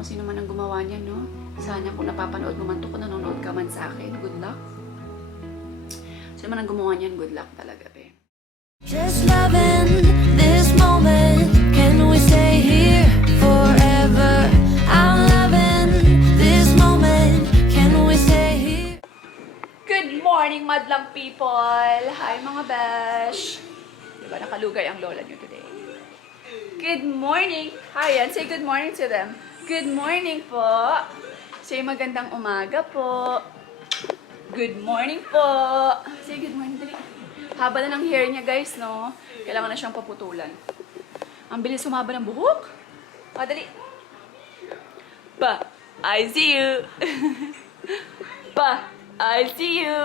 kung sino man ang gumawa niya, no? Sana kung napapanood mo man to, kung nanonood ka man sa akin, good luck. Sino man ang gumawa niyan, good luck talaga, be. Just loving this moment. Can we stay here forever? I'm loving this moment. Can we stay here? Good morning, madlang people! Hi, mga besh! Diba, nakalugay ang lola niyo today? Good morning! Hi, yan. Say good morning to them. Good morning po! Say magandang umaga po! Good morning po! Say good morning, dali. Haba na ng hair niya, guys, no? Kailangan na siyang paputulan. Ang bilis sumaba ng buhok. Ah, dali. Pa, I see you. Pa, I see you.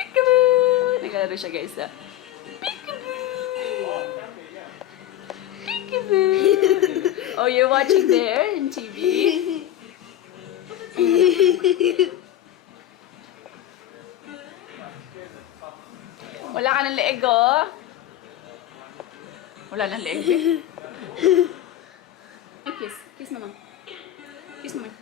Peekaboo. Naglalaro siya, guys, ha? Peekaboo. Peekaboo. Oh, you're watching there in TV? Wala ka ng leeg, oh. Wala ng leeg, eh. Kiss. Kiss mama. Kiss mama.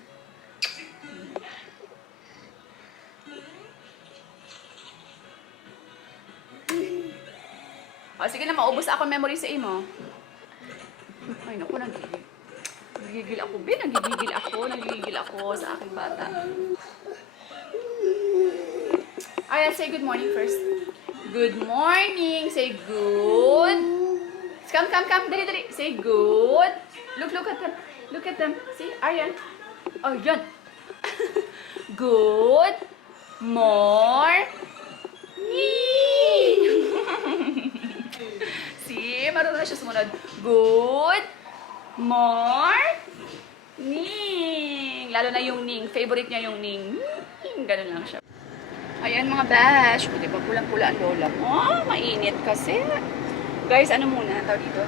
O, sige na, maubos ako memory sa imo. Ay, naku, nagigil. Nagigil ako, Ben. Nagigil ako sa aking bata. Ayan, say good morning first. Good morning. Say good. Come. Dali. Say good. Look at them. Look at them. See, Aryan. Oh, yan. Good morning. See, marunong na siya sumunod. Good morning. Lalo na yung ning. Favorite niya yung ning. Ganun lang siya. Ayan mga bash, o diba pulang-pula ang lola mo? Mainit kasi. Guys, ano muna, tawag dito?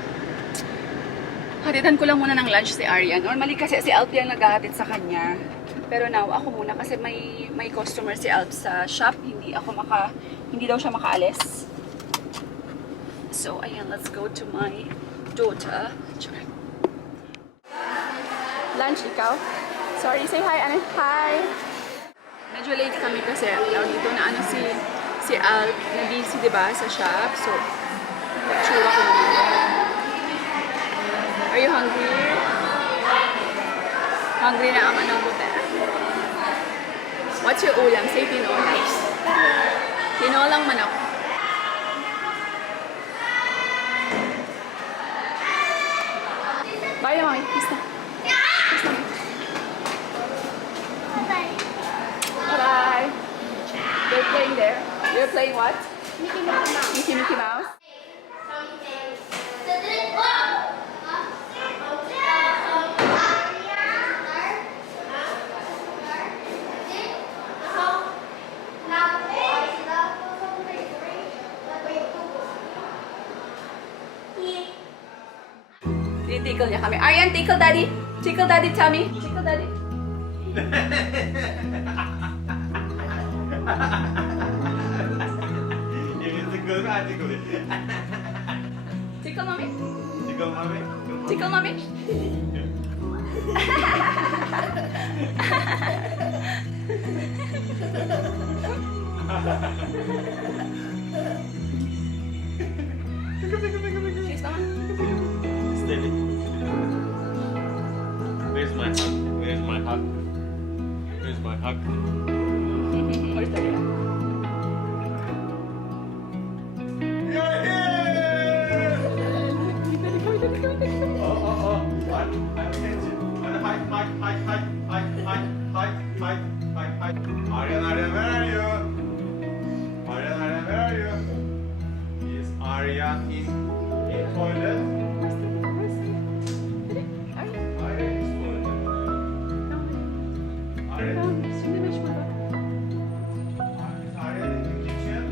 Hatitan ko lang muna ng lunch si Aryan. Normally kasi si Alp yung naghahatid sa kanya. Pero now, ako muna kasi may customer si Alp sa shop. Hindi daw siya makaalis. So, ayan, let's go to my daughter. Lunch, ikaw? Sorry, say hi, Anne. Hi! Medyo late kami kasi dito na si Alp na busy, diba, sa shop. So, tsura ko naman. Are you hungry? Hungry na ang anong buta. What's your ulam? Say tinolang. Tinolang manok. Bye, Mami. Kiss na. Kiss na. Bye. They're playing there. You're playing what? Mickey Mouse. Tickle niya kami. Aryan, tickle daddy. Tickle daddy, Tommy. Tickle daddy. Tickle mommy. Tickle mommy. Kiss mama. Steady. Where's my hug? Where's my hug? Where's the real? You're here! Oh. What? I'm attention. Hi. Aryan, where are you? Aryan, where are you? Is Aryan in toilet? Aryan is toilet. Aryan? Is Aryan in the kitchen?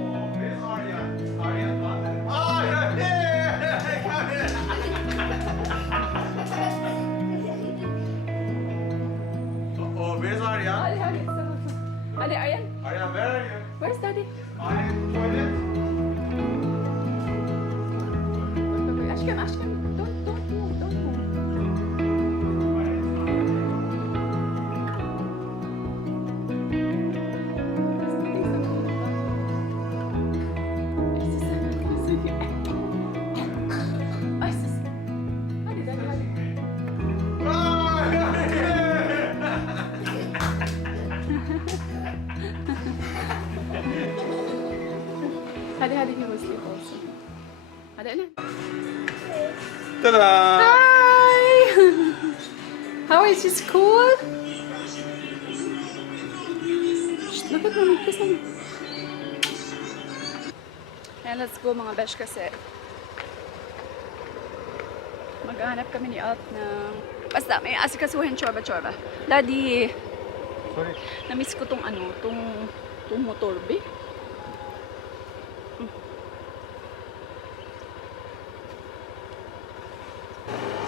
Oh, where's Aryan? Is Aryan under? Oh, you're here! Come here! Oh, where's Aryan? Ali, Aryan. Aryan, where are you? Where's daddy? Aryan in toilet? Ask him. Don't move. Hali-hali niyo sleep also. Hali na. Ta-da! Hi! How is your school? Shh, look at mama. Kiss mama. Ayan, let's go mga besh kasi maghanap kami ni Alt ng basta may asikasuhin chorba-chorba. Daddy, Sorry. na-miss ko tong ano, tong motor, be.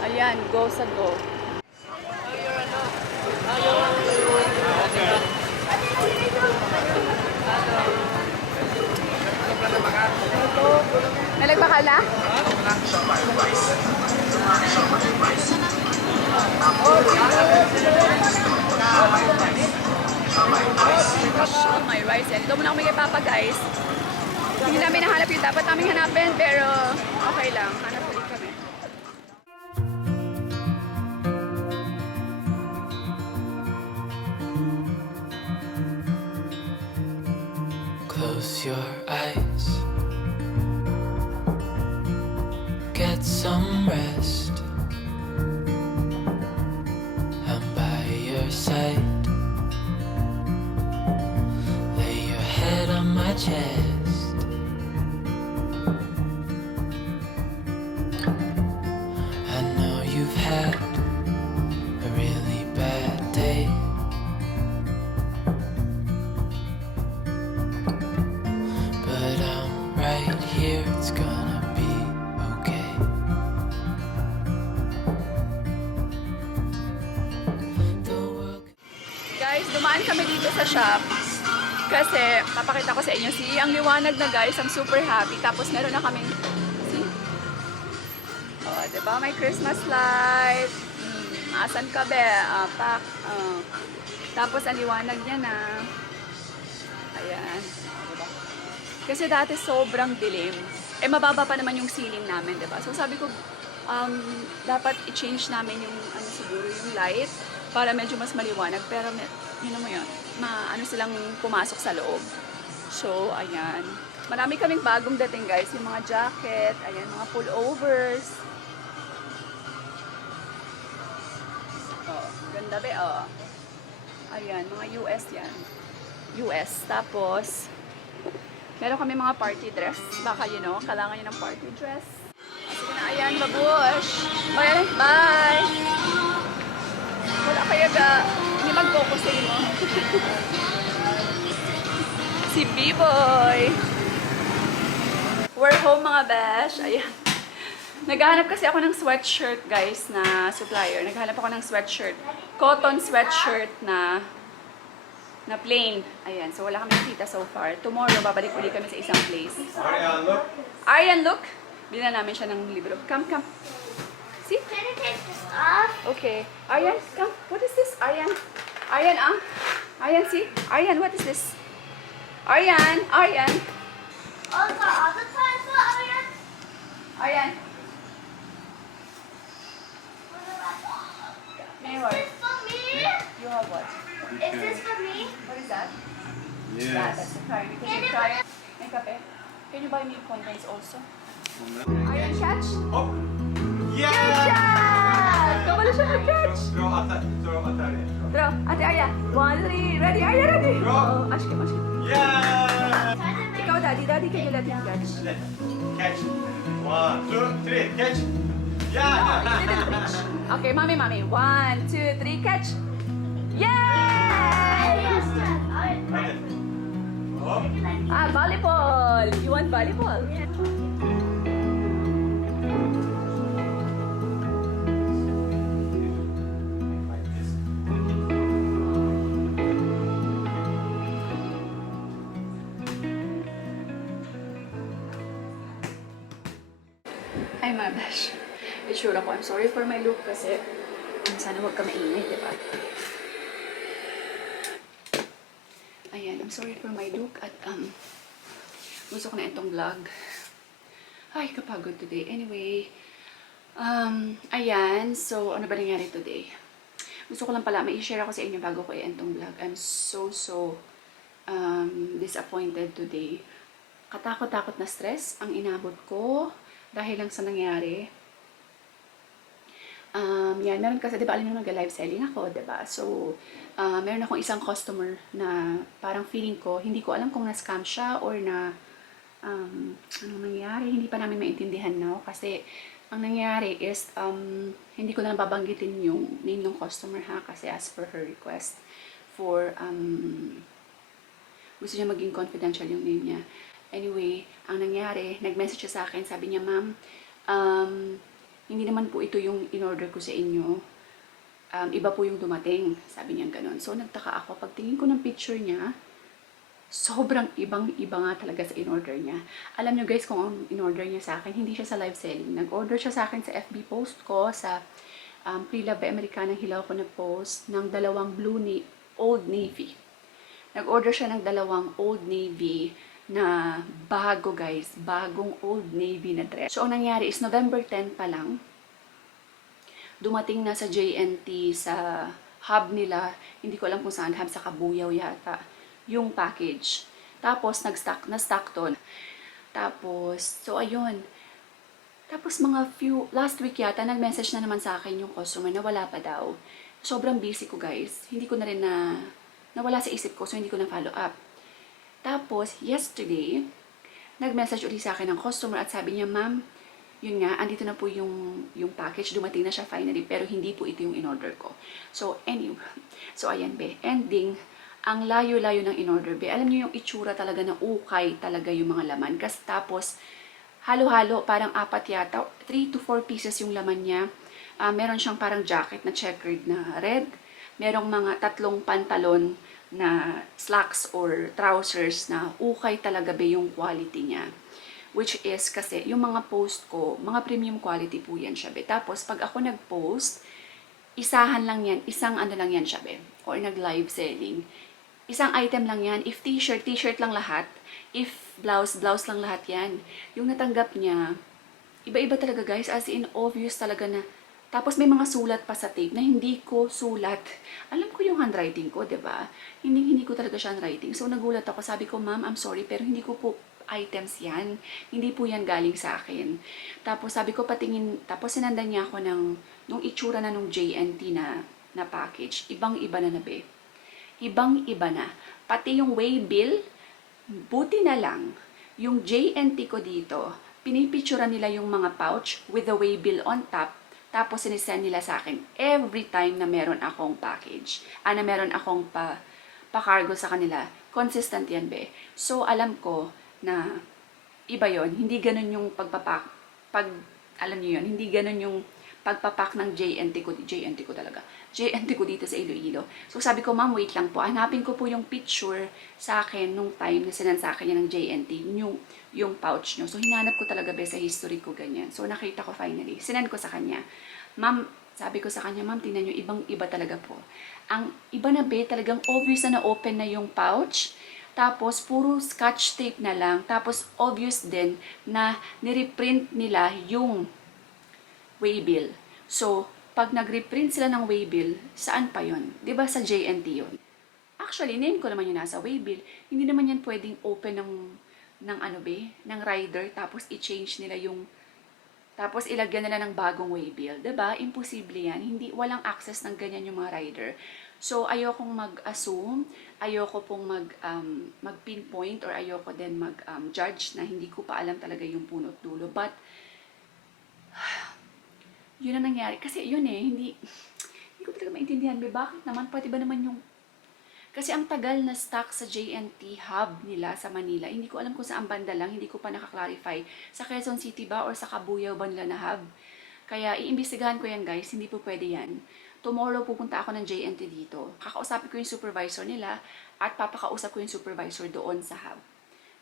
Ayan, go sa go. May nagbakal na? Oh, my rice yan. Ito muna kami kay Papa, guys. Hindi namin nahanap yung dapat namin hanapin, pero okay lang. Hanap ulit kami. Close your eyes. Get some rest. I'm by your side. Lay your head on my chest. I know you've had a really bad day. But I'm right here, it's gonna be okay. The world Guys, dumaan kami dito sa shop. Kasi, papakita ko sa inyo, ang liwanag na guys, I'm super happy. Tapos meron na kaming, see? Oh, diba? May Christmas light. Asan ka be? Pak. Tapos ang liwanag niya na. Ayan. Diba? Kasi dati sobrang dilim. Eh, mababa pa naman yung ceiling namin, diba? So sabi ko, dapat i-change namin yung, ano siguro, yung light para medyo mas maliwanag. Pero, yun mo yun, ano silang pumasok sa loob. So, ayan. Marami kaming bagong dating, guys. Yung mga jacket, ayan, mga pullovers. Oh, ganda be, oh. Ayan, mga US yan. US. Tapos, meron kami mga party dress. Baka, kailangan nyo ng party dress. Sige na, ayan, babush. Bye! Bye! Wala kaya ga. Hindi mag-focus sa mo. Si B-Boy. We're home mga besh. Ayan. Naghahanap kasi ako ng sweatshirt, guys, na supplier. Naghahanap ako ng sweatshirt. Cotton sweatshirt na plain. Ayan. So, wala kami nakita so far. Tomorrow, babalik ulit kami sa isang place. Aryan, look. Aryan, look. Bilhan namin siya ng libro. Come, come. See? Can I take this off? Okay. Aryan, come. What is this? Aryan. Aryan, Aryan, see? Aryan, what is this? Aryan, Aryan. Also, all the time for Aryan. Aryan. Mirror. Is this for me? You have what? Is this for me? What is that? That, Yes. that's the try. Because Can you you try it. May kape. Can you buy me contents also? Aryan, catch? Hop. Yeah! Catch! Kabalo siya mag-catch. Throw attack. Throw attack. Throw. Ate Arya. 1, 3. Ready? Arya, ready? Go. Oh, ashkim, ashkim. Yeah! Ikaw, daddy. Daddy, can you let him catch? Catch. 1, 2, 3. Catch. Didn't Yeah! reach. Okay, mommy, mommy. 1, 2, 3, catch. Yay! Yes, Dad. Okay. Hop. Volleyball. You want volleyball? Ay, my gosh. Itsura ko. I'm sorry for my look kasi sana huwag ka maingay, di ba? Ayan, I'm sorry for my look at gusto ko na itong vlog. Ay, kapagod today. Anyway, ayan. So, ano ba nangyari today? Gusto ko lang pala, may i-share ako sa inyo bago ko i-end tong vlog. I'm so disappointed today. katakot-takot na stress ang inabot ko dahil lang sa nangyari. Yan, meron kasi, di ba, alam mo nag-live selling ako, di ba? So, meron akong isang customer na parang feeling ko, hindi ko alam kung na-scam siya or na, anong nangyari, hindi pa namin maintindihan, no? Kasi, ang nangyari is, hindi ko na babanggitin yung name ng customer, ha? Kasi as per her request for, gusto niya maging confidential yung name niya. Anyway, ang nangyari, nag-message siya sa akin, sabi niya, ma'am, hindi naman po ito yung in-order ko sa inyo. Iba po yung dumating. Sabi niya gano'n. So, nagtaka ako. Pagtingin ko ng picture niya, sobrang ibang-iba nga talaga sa in-order niya. Alam niyo guys, kung ang in-order niya sa akin, hindi siya sa live selling. Nag-order siya sa akin sa FB post ko, sa Pre-Love Americanang hilaw ko na post, ng dalawang Old Navy. Nag-order siya ng dalawang Old Navy na bago guys, bagong Old Navy na dress. So, ang nangyari is November 10 pa lang, dumating na sa JNT, sa hub nila, hindi ko alam kung saan, hub sa Kabuyaw yata, yung package. Tapos, na-stock doon. Tapos, so ayun. Tapos, last week yata, nag-message na naman sa akin yung customer na wala pa daw. Sobrang busy ko guys. Hindi ko na rin nawala sa isip ko, so hindi ko na follow up. Tapos, yesterday, nag-message ulit sa akin ng customer at sabi niya, ma'am, yun nga, andito na po yung package, dumating na siya finally, pero hindi po ito yung in-order ko. So, anyway, so ayan be, ending, ang layo-layo ng in-order be. Alam niyo yung itsura talaga na ukay talaga yung mga laman. Kasi tapos, halo-halo, parang 4 yata, 3 to 4 pieces yung laman niya. Meron siyang parang jacket na checkered na red, merong mga 3 pantalon na slacks or trousers na ukay talaga ba yung quality niya. Which is kasi yung mga post ko, mga premium quality po yan siya be. Tapos pag ako nag-post, isahan lang yan, isang ano lang yan siya be. Or nag-live selling. Isang item lang yan. If t-shirt, t-shirt lang lahat. If blouse, blouse lang lahat yan. Yung natanggap niya, iba-iba talaga guys. As in, obvious talaga na. Tapos may mga sulat pa sa tape na hindi ko sulat. Alam ko yung handwriting ko, 'di ba? Hindi ko talaga siya handwriting. So nagulat ako, sabi ko, "Ma'am, I'm sorry, pero hindi ko po items 'yan. Hindi po 'yan galing sa akin." Tapos sabi ko patingin, tapos sinandan niya ako nung itsura na nung JNT na package. Ibang-iba na be. Ibang-iba na. Pati yung waybill, buti na lang yung JNT ko dito, pinipicturean nila yung mga pouch with the waybill on top. Tapos, sinisend nila sa akin every time na meron akong package. Na meron akong pa-cargo sa kanila. Consistent yan, be. So, alam ko na iba yon. Hindi ganun yung pagpapak. Alam niyo yun, hindi ganun yung pagpapak ng JNT ko talaga. JNT ko dito sa Iloilo. So, sabi ko, ma'am, wait lang po. Hanapin ko po yung picture sa akin nung time na sinend sa akin yan ng JNT. Yung pouch nyo. So, hinanap ko talaga be sa history ko ganyan. So, nakita ko finally. Sinend ko sa kanya. Ma'am, sabi ko sa kanya, ma'am, tingnan nyo, ibang-iba talaga po. Ang iba na be, talagang obvious na na-open na yung pouch. Tapos, puro scotch tape na lang. Tapos, obvious din na nireprint nila yung waybill. So, pag nag-reprint sila ng waybill, saan pa yon? Diba sa JNT yon? Actually, name ko naman yung nasa waybill. Hindi naman yan pwedeng open ng rider, tapos i-change nila tapos ilagyan nila ng bagong waybill. Diba? Imposible yan. Walang access ng ganyan yung mga rider. So, ayokong mag-assume, ayoko pong mag-pinpoint, or ayoko din mag-judge na hindi ko pa alam talaga yung punot dulo. But, yun ang nangyari. Kasi yun hindi ko talaga maintindihan. Bakit naman? Pwede ba naman yung kasi ang tagal na stock sa JNT hub nila sa Manila. Hindi ko alam kung saan banda lang. Hindi ko pa nakaklarify. Sa Quezon City ba or sa Kabuyaw ba nila na hub? Kaya iimbestigahan ko yan guys. Hindi po pwede yan. Tomorrow pupunta ako ng JNT dito. Kakausapin ko yung supervisor nila at papakausap ko yung supervisor doon sa hub.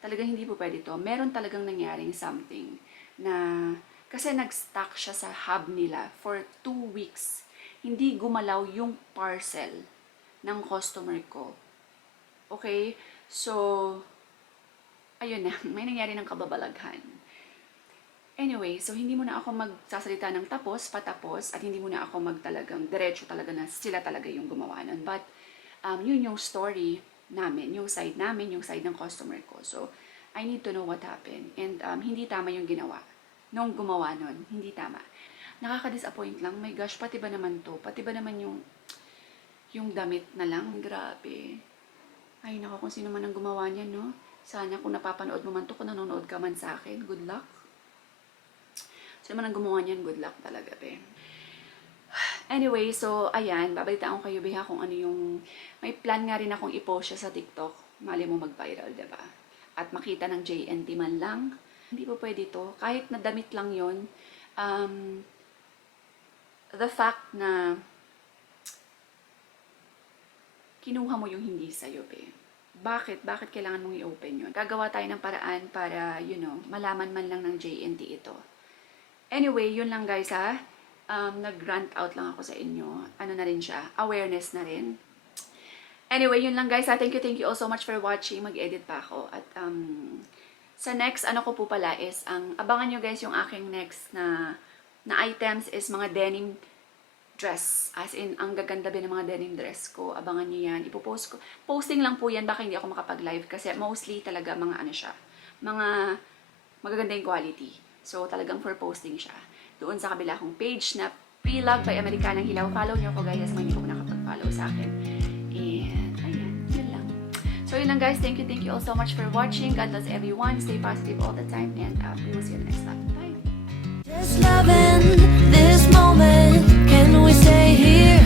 Talagang hindi po pwede to. Meron talagang nangyaring something na kasi nag-stock siya sa hub nila for 2 weeks. Hindi gumalaw yung parcel ng customer ko. Okay? So, ayun na. May nangyari ng kababalaghan. Anyway, so hindi mo na ako magsasalita ng patapos, at hindi mo na ako magtalagang diretso talaga na sila talaga yung gumawa nun. But, yun yung story namin, yung side ng customer ko. So, I need to know what happened. And hindi tama yung ginawa. Nung gumawa nun, hindi tama. Nakaka-disappoint lang. My gosh, pati ba naman to? Pati ba naman yung damit na lang? Grabe. Ay, naku, kung sino man ang gumawa niyan, no? Sana kung napapanood mo man to, kung nanonood ka man sa akin, good luck. Sino man ang gumawa niyan, good luck talaga, be. Anyway, so, ayan, babalitaan ko kayo, Beha, kung ano yung... May plan nga rin akong i-post siya sa TikTok. Mali mo mag-viral, diba? At makita ng JNT man lang. Hindi po pwede to. Kahit na damit lang yon, the fact na kinuha mo yung hindi sa'yo, be. Bakit? Bakit kailangan mong i-open yun? Gagawa tayo ng paraan para, malaman man lang ng JNT ito. Anyway, yun lang guys ha. Nag-grant out lang ako sa inyo. Ano na rin siya? Awareness na rin. Anyway, yun lang guys ha. Thank you all so much for watching. Mag-edit pa ako. At sa next, ano ko po pala is, abangan nyo guys yung aking next na items is mga denim dress. As in, ang gaganda din ng mga denim dress ko. Abangan nyo yan. Ipopost ko. Posting lang po yan. Baka hindi ako makapag-live. Kasi mostly talaga mga ano siya. Mga magaganda yung quality. So, talagang for posting siya. Doon sa kabila kong page na Pre-Love by Americanang Hilaw. Follow nyo ko guys. May hindi ko nakapag-follow sa akin. And, ayan. Yun lang. So, yun lang guys. Thank you all so much for watching. God bless everyone. Stay positive all the time. And we will see you in the next time. Bye! Just loving this moment. Can we stay here